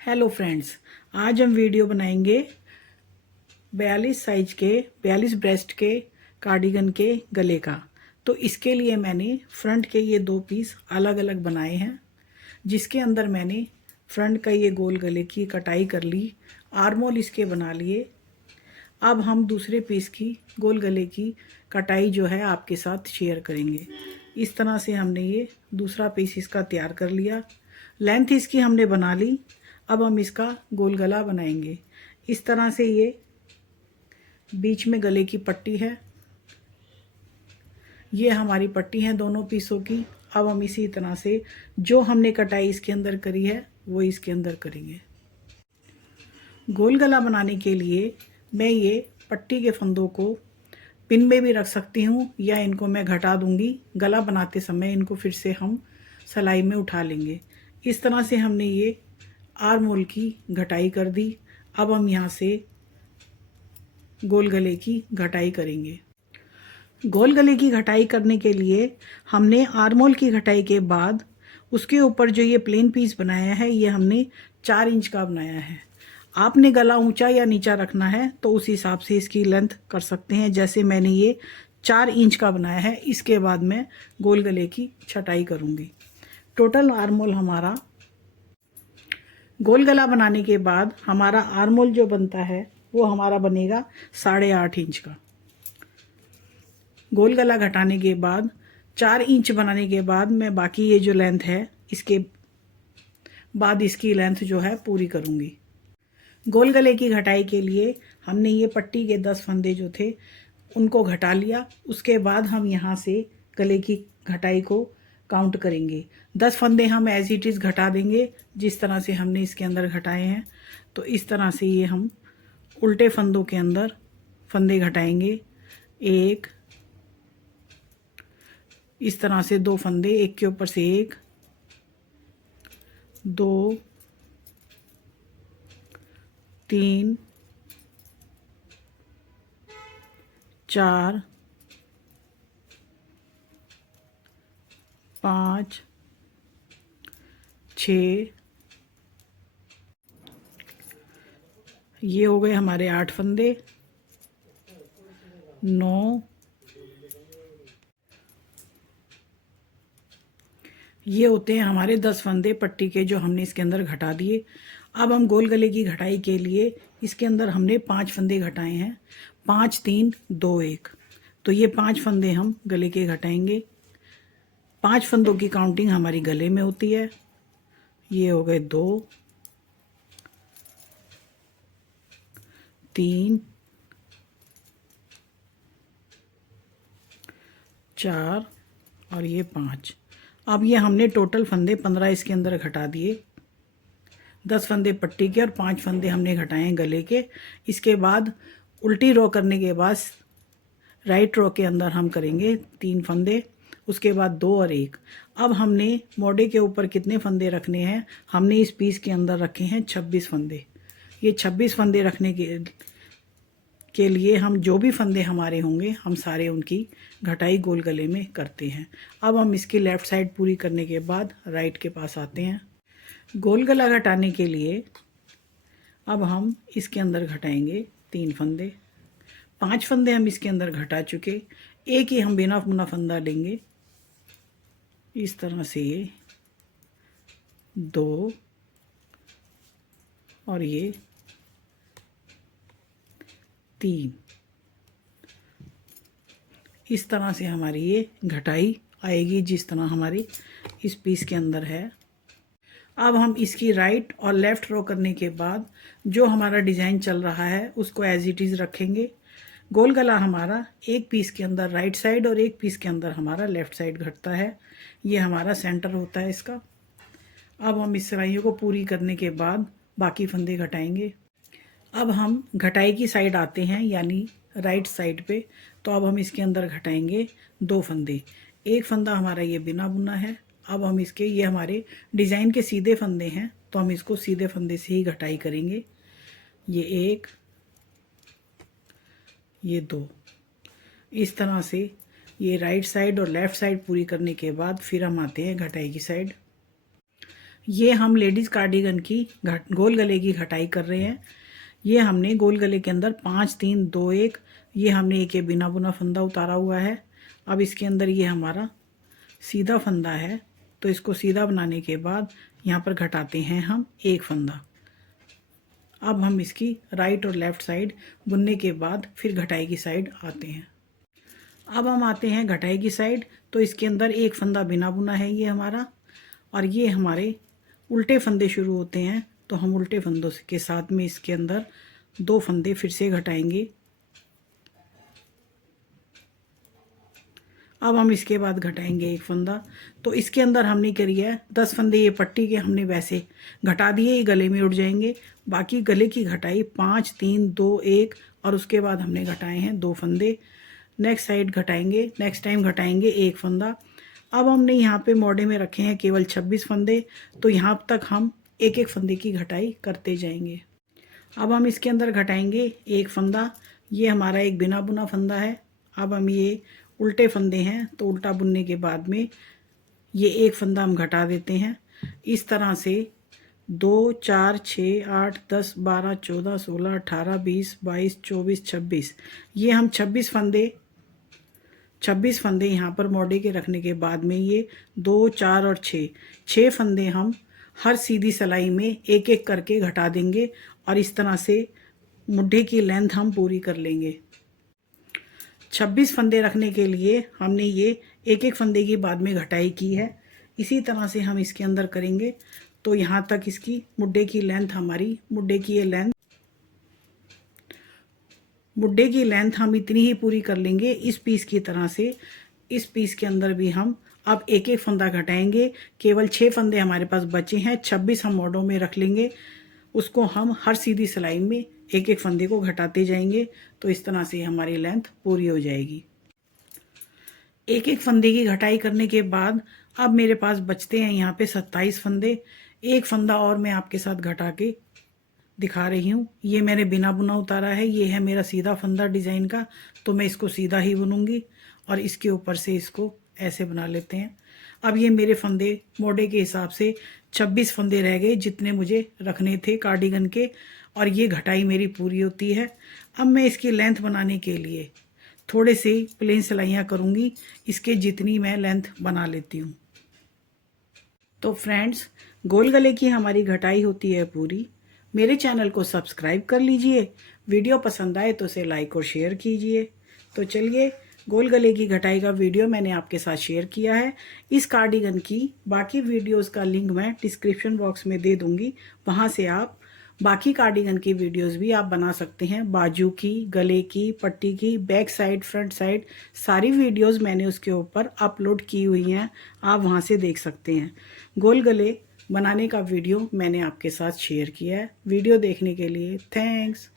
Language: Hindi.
हेलो फ्रेंड्स, आज हम वीडियो बनाएंगे 42 साइज के 42 ब्रेस्ट के कार्डिगन के गले का। तो इसके लिए मैंने फ्रंट के ये दो पीस अलग अलग बनाए हैं, जिसके अंदर मैंने फ्रंट का ये गोल गले की कटाई कर ली, आर्मोल इसके बना लिए। अब हम दूसरे पीस की गोल गले की कटाई जो है आपके साथ शेयर करेंगे। इस तरह से हमने ये दूसरा पीस इसका तैयार कर लिया, लेंथ इसकी हमने बना ली। अब हम इसका गोल गला बनाएंगे। इस तरह से ये बीच में गले की पट्टी है, ये हमारी पट्टी है दोनों पीसों की। अब हम इसी तरह से जो हमने कटाई इसके अंदर करी है वो इसके अंदर करेंगे। गोल गला बनाने के लिए मैं ये पट्टी के फंदों को पिन में भी रख सकती हूँ या इनको मैं घटा दूंगी। गला बनाते समय इनको फिर से हम सिलाई में उठा लेंगे। इस तरह से हमने ये आर्म की घटाई कर दी। अब हम यहाँ से गोल गले की घटाई करेंगे। गोल गले की घटाई करने के लिए हमने आर्मोल की घटाई के बाद उसके ऊपर जो ये प्लेन पीस बनाया है ये हमने 4 इंच का बनाया है। आपने गला ऊंचा या नीचा रखना है तो उस हिसाब से इसकी लेंथ कर सकते हैं। जैसे मैंने ये 4 इंच का बनाया है, इसके बाद मैं गोल गले की छटाई करूँगी। टोटल आर्मोल हमारा गोल गला बनाने के बाद हमारा आर्मोल जो बनता है वो हमारा बनेगा 8.5 इंच का। गोल गला घटाने के बाद 4 इंच बनाने के बाद मैं बाकी ये जो लेंथ है इसके बाद इसकी लेंथ जो है पूरी करूँगी। गोल गले की घटाई के लिए हमने ये पट्टी के 10 फंदे जो थे उनको घटा लिया। उसके बाद हम यहाँ से गले की घटाई को काउंट करेंगे। 10 फंदे हम एज इट इज़ घटा देंगे जिस तरह से हमने इसके अंदर घटाए हैं। तो इस तरह से ये हम उल्टे फंदों के अंदर फंदे घटाएंगे। एक, इस तरह से 2 फंदे एक के ऊपर से एक, 2, 3, 4, 5, 6, ये हो गए हमारे 8 फंदे, 9, ये होते हैं हमारे 10 फंदे पट्टी के जो हमने इसके अंदर घटा दिए। अब हम गोल गले की घटाई के लिए इसके अंदर हमने 5 फंदे घटाए हैं। 5, 3, 2, 1, तो ये 5 फंदे हम गले के घटाएंगे। 5 फंदों की काउंटिंग हमारी गले में होती है। ये हो गए 2, 3, 4 और ये 5। अब ये हमने टोटल फंदे 15 इसके अंदर घटा दिए। 10 फंदे पट्टी के और 5 फंदे हमने घटाए हैं गले के। इसके बाद उल्टी रो करने के बाद राइट रो के अंदर हम करेंगे 3 फंदे, उसके बाद 2 और 1। अब हमने मोढ़े के ऊपर कितने फंदे रखने हैं, हमने इस पीस के अंदर रखे हैं 26 फंदे। ये 26 फंदे रखने के लिए हम जो भी फंदे हमारे होंगे हम सारे उनकी घटाई गोल गले में करते हैं। अब हम इसकी लेफ़्ट साइड पूरी करने के बाद राइट के पास आते हैं। गोल गला घटाने के लिए अब हम इसके अंदर घटाएंगे 3 फंदे। 5 फंदे हम इसके अंदर घटा चुके, एक ही हम बिना बुना फंदा लेंगे। इस तरह से ये 2 और ये 3, इस तरह से हमारी ये घटाई आएगी जिस तरह हमारी इस पीस के अंदर है। अब हम इसकी राइट और लेफ़्ट रो करने के बाद जो हमारा डिज़ाइन चल रहा है उसको एज इट इज़ रखेंगे। गोल गला हमारा एक पीस के अंदर राइट साइड और एक पीस के अंदर हमारा लेफ़्ट साइड घटता है। ये हमारा सेंटर होता है इसका। अब हम इस सिलाइयों को पूरी करने के बाद बाकी फंदे घटाएंगे। अब हम घटाई की साइड आते हैं, यानी राइट साइड पे। तो अब हम इसके अंदर घटाएंगे 2 फंदे। एक फंदा हमारा ये बिना बुना है। अब हम इसके, ये हमारे डिज़ाइन के सीधे फंदे हैं तो हम इसको सीधे फंदे से ही घटाई करेंगे। ये 1, ये 2, इस तरह से ये राइट साइड और लेफ़्ट साइड पूरी करने के बाद फिर हम आते हैं घटाई की साइड। ये हम लेडीज़ कार्डिगन की गोल गले की घटाई कर रहे हैं। ये हमने गोल गले के अंदर 5 3 2 1 ये हमने एक बिना बुना फंदा उतारा हुआ है। अब इसके अंदर ये हमारा सीधा फंदा है, तो इसको सीधा बनाने के बाद यहाँ पर घटाते हैं हम एक फंदा। अब हम इसकी राइट और लेफ़्ट साइड बुनने के बाद फिर घटाई की साइड आते हैं। अब हम आते हैं घटाई की साइड, तो इसके अंदर एक फंदा बिना बुना है ये हमारा, और ये हमारे उल्टे फंदे शुरू होते हैं, तो हम उल्टे फंदों के साथ में इसके अंदर 2 फंदे फिर से घटाएंगे। अब हम इसके बाद घटाएंगे एक फंदा, तो इसके अंदर हमने करी है 10 फंदे ये पट्टी के हमने वैसे घटा दिए, ये गले में उड़ जाएंगे। बाकी गले की घटाई 5 3 2 1 और उसके बाद हमने घटाए हैं 2 फंदे। नेक्स्ट साइड घटाएंगे, नेक्स्ट टाइम घटाएंगे एक फंदा। अब हमने यहाँ पे मोड़े में रखे हैं केवल 26 फंदे, तो यहाँ तक हम एक एक फंदे की घटाई करते जाएंगे। अब हम इसके अंदर घटाएंगे एक फंदा, ये हमारा एक बिना बुना फंदा है। अब हम ये उल्टे फंदे हैं, तो उल्टा बुनने के बाद में ये एक फंदा हम घटा देते हैं। इस तरह से 2 4 6 8 10 12 14 16 18 20 22 24 26 ये हम 26 फंदे यहाँ पर मोड़े के रखने के बाद में ये 2 4 और 6 फंदे हम हर सीधी सिलाई में एक एक करके घटा देंगे, और इस तरह से मुड्ढे की लेंथ हम पूरी कर लेंगे। 26 फंदे रखने के लिए हमने ये एक एक फंदे की बाद में घटाई की है। इसी तरह से हम इसके अंदर करेंगे, तो यहाँ तक इसकी मुड्ढे की लेंथ हमारी मुड्ढे की लेंथ हम इतनी ही पूरी कर लेंगे इस पीस की तरह से। इस पीस के अंदर भी हम अब एक एक फंदा घटाएंगे। केवल 6 फंदे हमारे पास बचे हैं, 26 हम मोड़ों में रख लेंगे। उसको हम हर सीधी सिलाई में एक एक फंदे को घटाते जाएंगे, तो इस तरह से हमारी लेंथ पूरी हो जाएगी। एक एक फंदे की घटाई करने के बाद अब मेरे पास बचते हैं यहाँ पे 27 फंदे। एक फंदा और मैं आपके साथ घटा के दिखा रही हूँ। ये मैंने बिना बुना उतारा है, ये है मेरा सीधा फंदा डिज़ाइन का, तो मैं इसको सीधा ही बुनूंगी और इसके ऊपर से इसको ऐसे बना लेते हैं। अब ये मेरे फंदे मोड़े के हिसाब से 26 फंदे रह गए जितने मुझे रखने थे कार्डिगन के, और ये घटाई मेरी पूरी होती है। अब मैं इसकी लेंथ बनाने के लिए थोड़े से प्लेन सिलाइयाँ करूँगी, इसके जितनी मैं लेंथ बना लेती हूँ। तो फ्रेंड्स, गोल गले की हमारी घटाई होती है पूरी। मेरे चैनल को सब्सक्राइब कर लीजिए, वीडियो पसंद आए तो उसे लाइक और शेयर कीजिए। तो चलिए, गोल गले की घटाई का वीडियो मैंने आपके साथ शेयर किया है। इस कार्डिगन की बाकी वीडियोस का लिंक मैं डिस्क्रिप्शन बॉक्स में दे दूंगी, वहां से आप बाकी कार्डिगन की वीडियोस भी आप बना सकते हैं। बाजू की, गले की, पट्टी की, बैक साइड, फ्रंट साइड, सारी वीडियोस मैंने उसके ऊपर अपलोड की हुई हैं, आप वहां से देख सकते हैं। गोल गले बनाने का वीडियो मैंने आपके साथ शेयर किया है। वीडियो देखने के लिए थैंक्स।